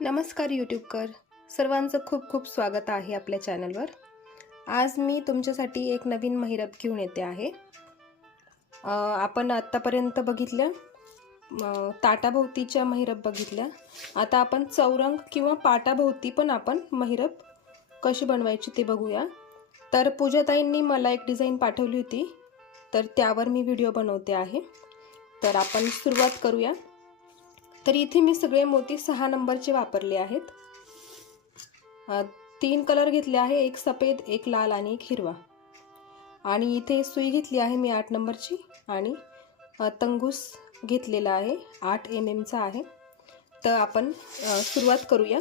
नमस्कार यूट्यूबकर. सर्वांचं खूप खूप स्वागत आहे आपल्या चॅनलवर. आज मी तुमच्यासाठी एक नवीन महिरप घेऊन येते आहे. आपण आत्तापर्यंत बघितल्या ताटाभोवतीच्या महिरप बघितल्या. आता आपण चौरंग किंवा पाटाभोवती पण आपण महिरप कशी बनवायची ते बघूया. तर पूजाताईंनी मला एक डिझाईन पाठवली होती तर त्यावर मी व्हिडिओ बनवते आहे. तर आपण सुरुवात करूया. तर इथे मी सगळे मोती सहा नंबरचे वापरले आहेत. तीन कलर घेतले आहे एक सफेद एक लाल आणि एक हिरवा. आणि इथे सुई घेतली आहे मी आठ नंबरची आणि तंगूस घेतलेला आहे आठ एम एमचा आहे. तर आपण सुरुवात करूया.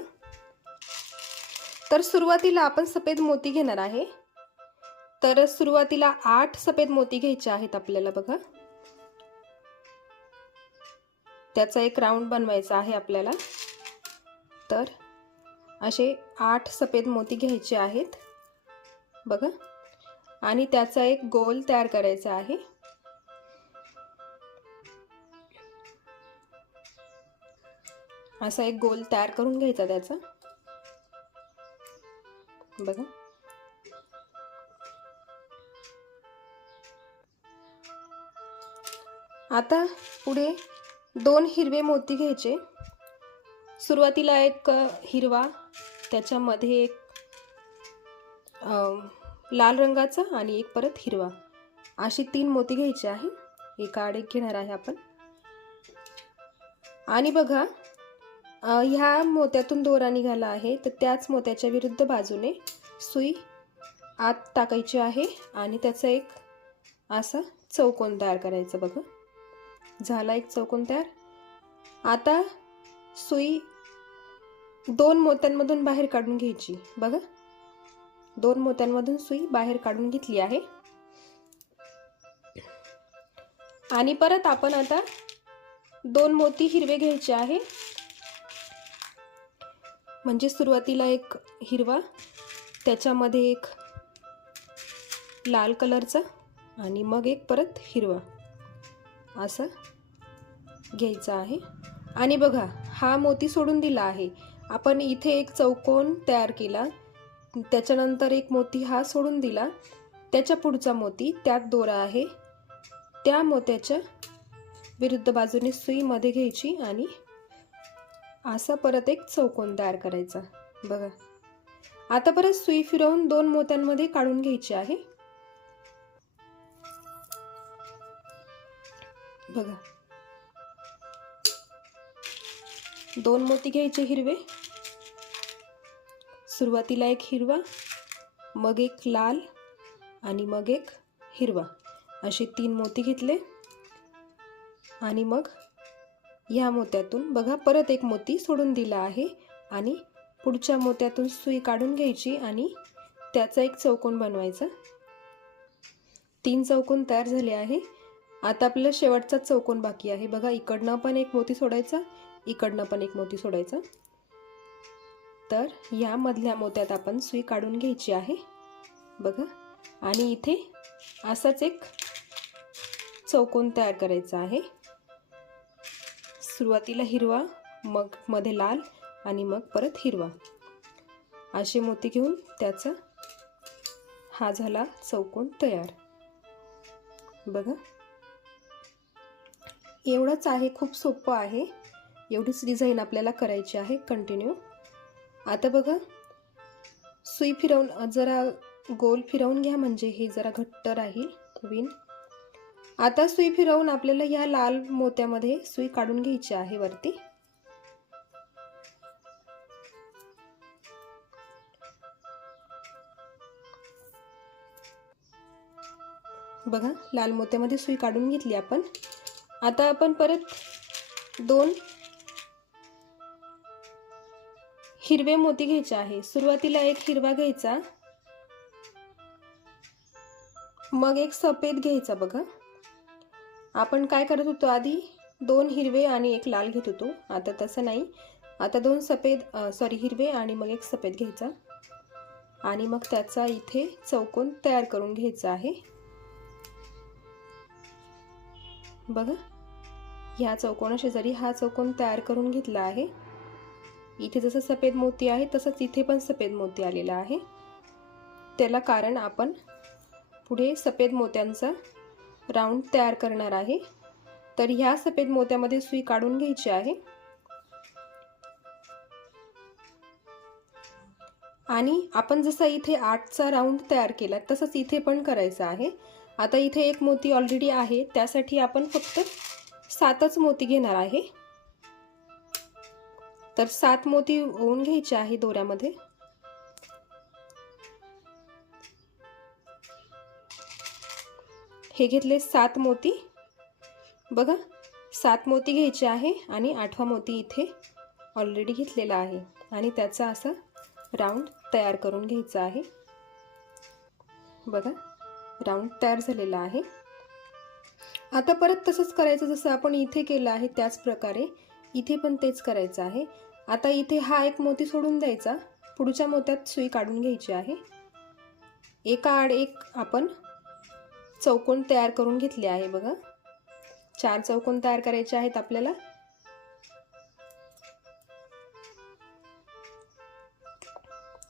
तर सुरुवातीला आपण सफेद मोती घेणार आहे. तर सुरुवातीला आठ सफेद मोती घ्यायचे आहेत आपल्याला बघा. त्याचा एक राऊंड बनवायचा आहे आपल्याला. तर असे आठ सफेद मोती घ्यायचे आहेत. बघा. आणि त्याचा एक गोल तयार करायचा आहे. असा एक गोल तयार करून घ्यायचा त्याचा. बघा. आता पुढे दोन हिरवे मोती घ्यायचे. सुरुवातीला एक हिरवा त्याच्यामध्ये एक लाल रंगाचा आणि एक परत हिरवा. अशी तीन मोती घ्यायची आहे. एका आड एक घेणार आहे आपण. आणि बघा ह्या मोत्यातून दोरा निघाला आहे. तर त्याच मोत्याच्या विरुद्ध बाजूने सुई आत टाकायची आहे. आणि त्याचा एक असा चौकोन तयार करायचा बघा. झाला एक चौकोन तयार. आता सुई दोन मोत्यांमधून बाहेर काढून घ्यायची. बघा. दोन मोत्यांमधून सुई बाहेर काढून घेतली आहे. आणि परत आपण आता दोन मोती हिरवे घ्यायचे आहे. म्हणजे सुरुवातीला एक हिरवा त्याच्यामध्ये एक लाल कलरचा आणि मग एक परत हिरवा. असं. घ्यायचा आहे. आणि बघा हा मोती सोडून दिला आहे. आपण इथे एक चौकोन तयार केला. त्याच्यानंतर एक मोती हा सोडून दिला. त्याच्या पुढचा मोती त्यात दोरा आहे. त्या मोत्याच्या विरुद्ध बाजूने सुईमध्ये घ्यायची आणि असा परत एक चौकोन तयार करायचा. बघा. आता परत सुई फिरवून दोन मोत्यांमध्ये काढून घ्यायची आहे. बघा. दोन मोती घ्यायचे हिरवे. सुरुवातीला एक हिरवा मग एक लाल आणि मग एक हिरवा. असे तीन मोती घेतले. आणि मग ह्या मोत्यातून बघा परत एक मोती सोडून दिला आहे आणि पुढच्या मोत्यातून सुई काढून घ्यायची आणि त्याचा एक चौकोन बनवायचा. तीन चौकोन तयार झाले आहे. आता आपल्याला शेवटचा चौकोन बाकी आहे. बघा इकडनं पण एक मोती सोडायचा इकडनं पण एक मोती सोडायचं. तर या मधल्या मोत्यात आपण सुई काढून घ्यायची आहे. बघा. आणि इथे असाच एक चौकोन तयार करायचा आहे. सुरुवातीला हिरवा मग मध्ये लाल आणि मग परत हिरवा. असे मोती घेऊन त्याचा हा झाला चौकोन तयार. बघा. एवढंच आहे खूप सोपं आहे. एवढीच डिझाईन आपल्याला करायची आहे कंटिन्यू आता बघा सुई फिरवून जरा गोल फिरवून घ्या म्हणजे हे जरा घट्ट राहील विण आता सुई फिरवून आपल्याला या लाल मोत्यामध्ये सुई काढून घ्यायची आहे वरती. बघा लाल मोत्यामध्ये सुई काढून घेतली आपण. आता आपण परत दोन हिरवे मोती घ्यायचे आहे. सुरुवातीला एक हिरवा घ्यायचा. मग एक सफेद घ्यायचा बघा. आपण काय करत होतो आधी? दोन हिरवे आणि एक लाल घेत होतो. आता तसं नाही. आता दोन सफेद सॉरी हिरवे आणि मग एक सफेद घ्यायचा. आणि मग त्याचा इथे चौकोन तयार करून घ्यायचा आहे. बघा. ह्या चौकोनाशेजारी हा चौकोन तयार करून घेतला आहे इथे जसं सफेद मोती आहे तसंच इथे पण सफेद मोती आलेला आहे. त्याला कारण आपण पुढे सफेद मोत्यांचा राऊंड तयार करणार आहे. तर ह्या सफेद मोत्यामध्ये सुई काढून घ्यायची आहे. आणि आपण जसा इथे आठचा राऊंड तयार केला तसंच इथे पण करायचं आहे. आता इथे एक मोती ऑलरेडी आहे त्यासाठी आपण फक्त सातच मोती घेणार आहे. तर सात मोती ओवून घ्यायचे आहे दोऱ्यामध्ये. हे घेतले सात मोती. बघा सात मोती घ्यायचे आहे आणि आठवा मोती इथे ऑलरेडी घेतलेला आहे. आणि त्याचा असा राऊंड तयार करून घ्यायचा आहे. बघा राऊंड तयार झालेला आहे. आता परत तसंच करायचं जसं आपण इथे केलं आहे त्याच प्रकारे इथे पण तेच करायचं आहे. आता इथे हा एक मोती सोडून द्यायचा. पुढच्या मोत्यात सुई काढून घ्यायची आहे. एका आड एक आपण चौकोन तयार करून घेतले आहे बघा. चार चौकोन तयार करायचे आहेत आपल्याला.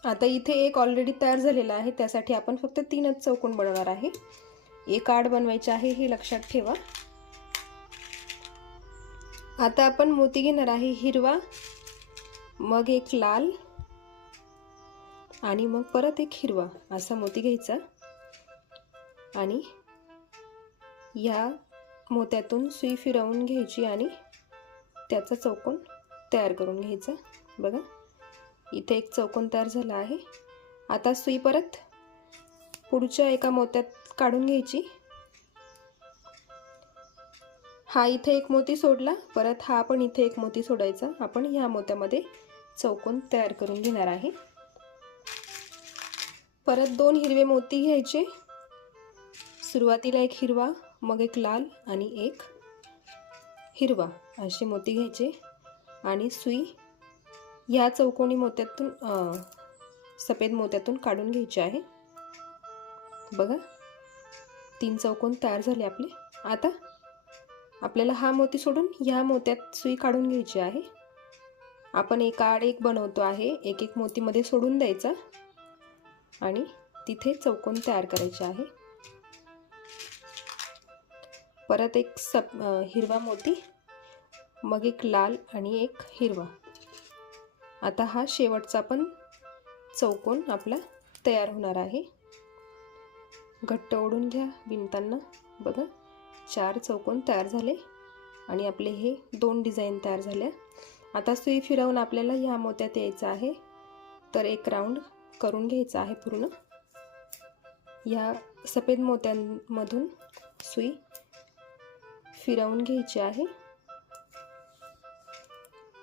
आता इथे एक ऑलरेडी तयार झालेला आहे. त्यासाठी आपण फक्त तीनच चौकोन बनवणार आहे. एक आड बनवायचे आहे हे लक्षात ठेवा. आता आपण मोती घेणार आहे हिरवा मग एक लाल आणि मग परत एक हिरवा असा मोती घ्यायचा. आणि या मोत्यातून सुई फिरवून घ्यायची आणि त्याचा चौकोन तयार करून घ्यायचा. बघा इथे एक चौकोन तयार झाला आहे. आता सुई परत पुढच्या एका मोत्यात काढून घ्यायची. हा इथे एक मोती सोडला. परत हा आपण इथे एक मोती सोडायचा. आपण ह्या मोत्यामध्ये चौकोन तयार करून घेणार आहे. परत दोन हिरवे मोती घ्यायचे. सुरुवातीला एक हिरवा मग एक लाल आणि एक हिरवा असे मोती घ्यायचे. आणि सुई ह्या चौकोनी मोत्यातून सफेद मोत्यातून काढून घ्यायचे आहे. बघा तीन चौकोन तयार झाले आपले. आता आपल्याला हा मोती सोडून ह्या मोत्यात सुई काढून घ्यायची आहे. आपण एका आड एक बनवतो आहे. एक एक मोतीमध्ये सोडून द्यायचा. आणि तिथे चौकोन तयार करायचे आहे. परत एक सप हिरवा मोती मग एक लाल आणि एक हिरवा. आता हा शेवटचा पण चौकोन आपला तयार होणार आहे. घट्ट ओढून घ्या विणताना. बघा. चार चौकोन तयार झाले आणि आपले हे दोन डिझाईन तयार झाल्या. आता सुई फिरवून आपल्याला ह्या मोत्यात यायचं आहे. तर एक राऊंड करून घ्यायचा आहे पूर्ण. या सफेद मोत्यांमधून सुई फिरवून घ्यायची आहे.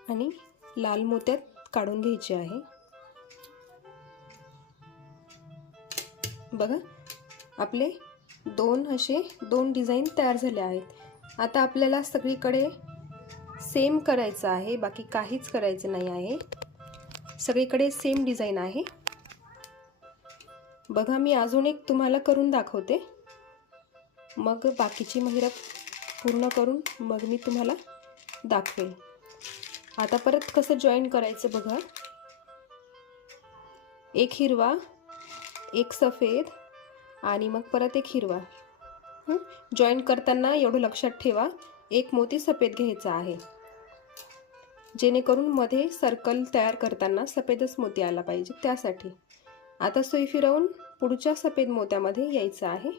आणि लाल मोत्यात काढून घ्यायची आहे. बघा आपले दोन असे दोन डिझाईन तयार झाले आहेत. आता आपल्याला सगळीकडे सेम करायचं आहे बाकी काहीच करायचं नाही आहे. सगळीकडे सेम डिझाईन आहे. बघा मी अजून एक तुम्हाला करून दाखवते. मग बाकीची महिरप पूर्ण करून मग मी तुम्हाला दाखवेल आता परत कसं जॉईन करायचं बघा. एक हिरवा एक सफेद आणि मग परत एक हिरवा. जॉईन करताना एवढं लक्षात ठेवा एक मोती सफेद घ्यायचा आहे. जेणेकरून मध्ये सर्कल तयार करताना सफेदच मोती आला पाहिजे त्यासाठी. आता सोयी फिरवून पुढच्या सफेद मोत्यामध्ये यायचं आहे.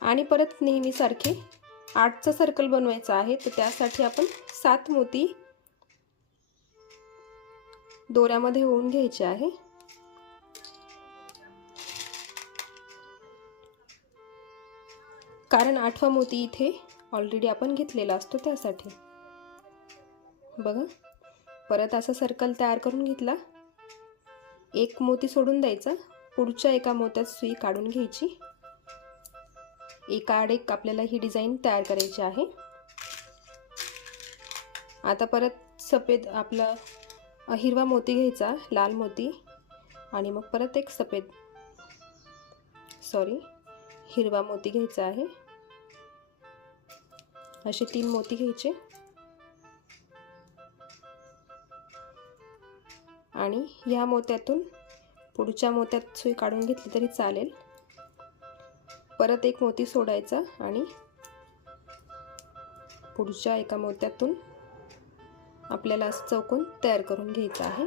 आणि परत नेहमीसारखे आठचा सर्कल बनवायचा आहे तर त्यासाठी आपण सात मोती दोऱ्यामध्ये होऊन घ्यायचे आहे. कारण आठवा मोती इथे ऑलरेडी आपण घेतलेला असतो त्यासाठी. बघा. परत असा सर्कल तयार करून घेतला. एक मोती सोडून द्यायचा. पुढच्या एका मोत्यात सुई काढून घ्यायची. एका आड एक आपल्याला ही डिझाईन तयार करायची आहे. आता परत सफेद आपला हिरवा मोती घ्यायचा लाल मोती. आणि मग परत एक सफेद. सॉरी हिरवा मोती घ्यायचा आहे. असे तीन मोती घ्यायचे. आणि ह्या मोत्यातून पुढच्या मोत्यात सुई काढून घेतली तरी चालेल. परत एक मोती सोडायचा आणि पुढच्या एका मोत्यातून आपल्याला असं चौकोन तयार करून घ्यायचं आहे.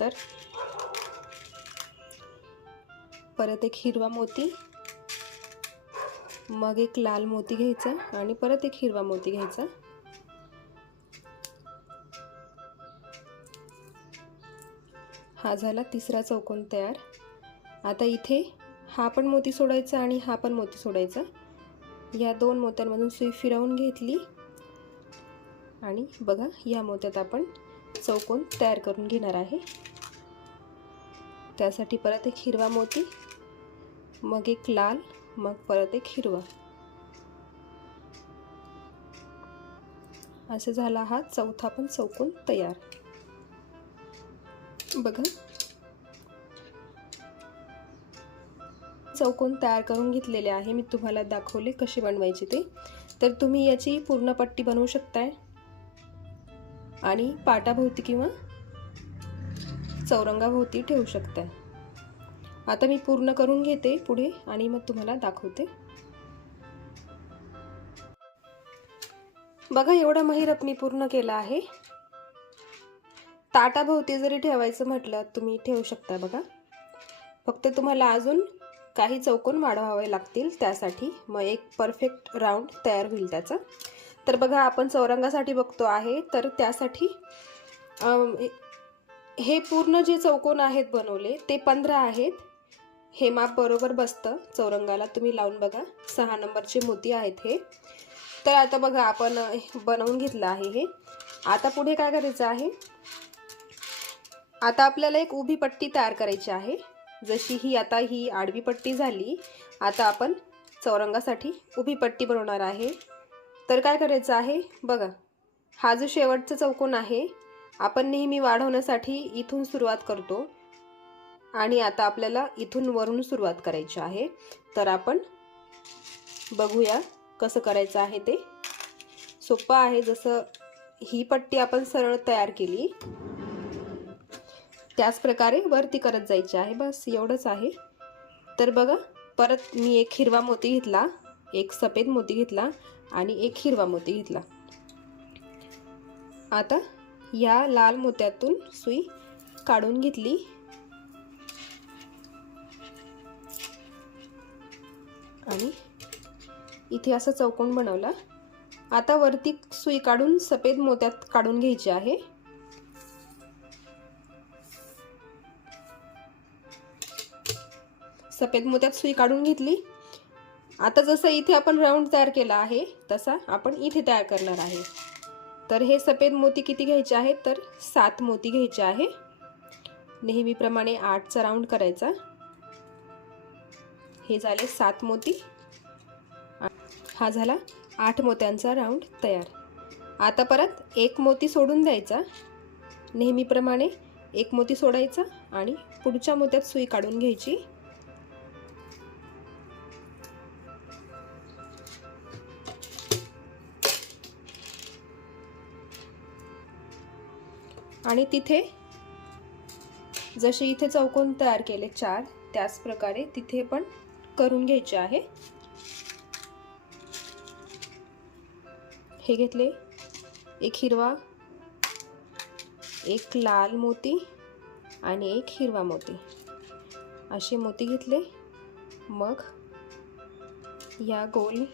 तर परत एक हिरवा मोती मग एक लाल मोती घ्यायचा आणि परत एक हिरवा मोती घ्यायचा. हा झाला तिसरा चौकोन तयार. आता इथे हा पण मोती सोडायचा आणि हा पण मोती सोडायचा. या दोन मोत्यांमधून सुई फिरवून घेतली. आणि बघा या मोत्यात आपण चौकोन तयार करून घेणार आहे. त्यासाठी परत एक हिरवा मोती मग एक लाल मग परत एक हिरवा. असं झाला हा चौथा पण चौकोन तयार. बघा. चौकोन तयार करून घेतलेले आहे. मी तुम्हाला दाखवले कसे बनवायची ते. तर तुम्ही याची पूर्ण पट्टी बनवू शकताय. आणि पाटाभोवती किंवा चौरंगाभोवती ठेवू शकता आता मी पूर्ण करून घेते पुढे आणि मग तुम्हाला दाखवते. बघा एवढा महिरप मी पूर्ण केला आहे. ताटाभोवती जरी ठेवायचं म्हटलं तुम्ही ठेवू शकता बघा. फक्त तुम्हाला अजून काही चौकोन वाढवावे लागतील त्यासाठी. मग एक परफेक्ट राऊंड तयार होईल त्याचा. तर बघा आपण चौरंगासाठी बघतो आहे तर त्यासाठी हे पूर्ण जे चौकोन आहेत बनवले ते पंधरा आहेत. हे माप बरोबर बसतं चौरंगाला तुम्ही लावून बघा. सहा नंबरचे मोती आहेत हे. तर आता बघा आपण बनवून घेतलं आहे हे. आता पुढे काय करायचं आहे? आता आपल्याला एक उभी पट्टी तयार करायची आहे. जशी ही आता ही आडवी पट्टी झाली आता आपण चौरंगासाठी उभी पट्टी बनवणार आहे. तर काय करायचं आहे? बघा हा जो शेवटचा चौकोन आहे आपण नेहमी वाढवण्यासाठी इथून सुरुवात करतो आणि आता आपल्याला इथून वरून सुरुवात करायची आहे. तर आपण बघूया कसं करायचं आहे ते. सोपं आहे जसं ही पट्टी आपण सरळ तयार केली. त्याच प्रकारे वरती करत जायची आहे बस एवढंच आहे. तर बघा परत मी एक हिरवा मोती घेतला एक सफेद मोती घेतला. आणि एक हिरवा मोती घेतला. आता या लाल मोत्यातून सुई काढून घेतली. आणि इथे असा चौकोन बनवला. आता वरती सुई काढून सफेद मोत्यात काढून घ्यायची आहे. सफेद मोत्यात सुई काढून घेतली. आता जसं इथे आपण राऊंड तयार केला आहे तसा आपण इथे तयार करणार आहे. तर हे सफेद मोती किती घ्यायचे आहेत? तर सात मोती घ्यायचे आहे. नेहमीप्रमाणे आठचा राऊंड करायचा. हे झाले सात मोती. हा झाला आठ मोत्यांचा राऊंड तयार. आता परत एक मोती सोडून द्यायचा. नेहमीप्रमाणे एक मोती सोडायचा आणि पुढच्या मोत्यात सुई काढून घ्यायची. आणि तिथे जसे इथे चौकोन तयार केले चार त्याच प्रकारे तिथे पण करून घ्यायचे आहे. हे घेतले. एक हिरवा एक लाल मोती आणि एक हिरवा मोती. असे मोती घेतले. मग या गोल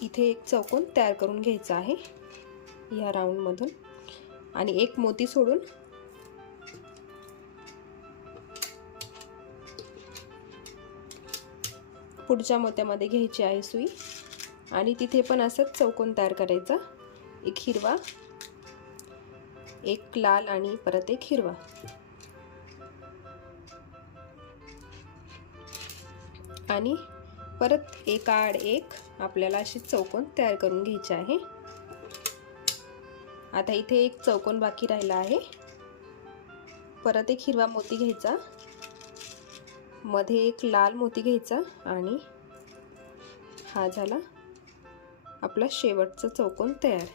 इथे एक चौकोन तयार करून घ्यायचा आहे. या राऊंडमधून आणि एक मोती सोडून पुढच्या मोत्यामध्ये घ्यायची आहे सुई. आणि तिथे पण असंच चौकोन तयार करायचा. एक हिरवा एक लाल आणि परत एक हिरवा. आणि परत एक आड एक आपल्याला अशी चौकोन तयार करून घ्यायची आहे. आता इथे एक चौकोन बाकी राहिला आहे. परत एक हिरवा मोती घ्यायचा. मध्ये एक लाल मोती घ्यायचा आणि हा झाला आपला शेवटचा चौकोन तयार.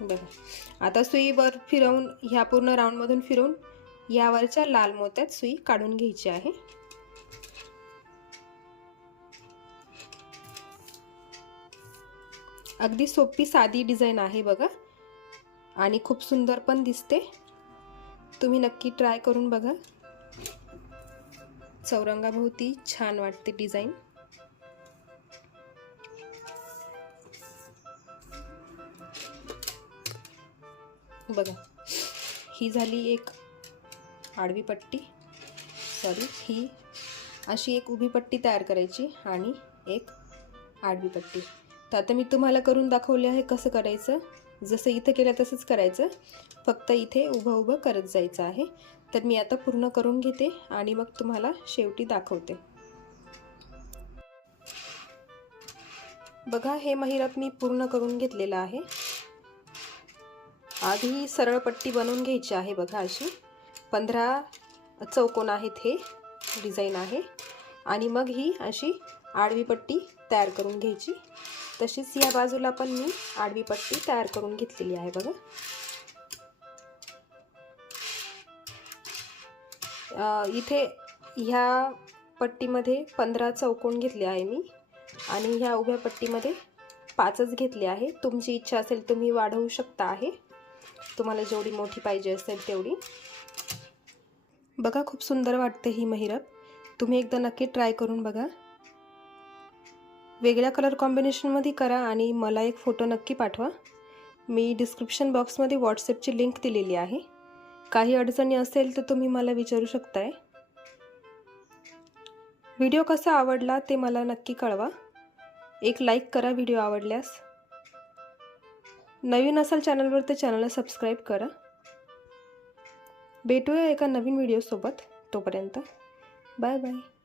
बघा. आता सुईवर फिरवून ह्या पूर्ण राऊंडमधून फिरवून यावरच्या लाल मोत्यात सुई काढून घ्यायची आहे. अगदी सोपी साधी डिझाईन आहे बघा. आणि खूप सुंदर पण दिसते. तुम्ही नक्की ट्राय करून बघा. चौरंगाभोवती छान वाटते डिझाईन. बघा ही झाली एक आडवी पट्टी. सॉरी ही अशी एक उभी पट्टी तयार करायची आणि एक आडवी पट्टी. तर आता मी तुम्हाला करून दाखवले आहे कसं करायचं. जसं इथं केलं तसंच करायचं. फक्त इथे उभं उभं करत जायचं आहे. तर मी आता पूर्ण करून घेते आणि मग तुम्हाला शेवटी दाखवते. बघा हे महिरप मी पूर्ण करून घेतलेलं आहे. आधी सरळ पट्टी बनवून घ्यायची आहे बघा अशी. पंधरा चौकोन आहेत हे. डिझाईन आहे. आणि मग ही अशी आडवी पट्टी तयार करून घ्यायची. तशीच या बाजूला पण मी आडवी पट्टी तयार करून घेतलेली आहे बघा. इथे ह्या पट्टीमध्ये पंधरा चौकोन घेतले आहे मी आणि ह्या उभ्या पट्टीमध्ये पाचच घेतले आहे. तुमची इच्छा असेल तुम्ही वाढवू शकता आहे. तुम्हाला जेवढी मोठी पाहिजे असेल तेवढी. बघा खूप सुंदर वाटते ही महिरप. तुम्ही एकदा नक्की ट्राय करून बघा. वेगळ्या कलर कॉम्बिनेशनमध्ये करा आणि मला एक फोटो नक्की पाठवा. मी डिस्क्रिप्शन बॉक्समध्ये व्हॉट्सअपची लिंक दिलेली आहे. काही अडचणी असेल तर तुम्ही मला विचारू शकताय. व्हिडिओ कसा आवडला ते मला नक्की कळवा. एक लाईक करा व्हिडिओ आवडल्यास. नवीन असाल चॅनलवर तर चॅनलला सबस्क्राईब करा. भेटूया एका नवीन व्हिडिओसोबत तोपर्यंत. Bye bye.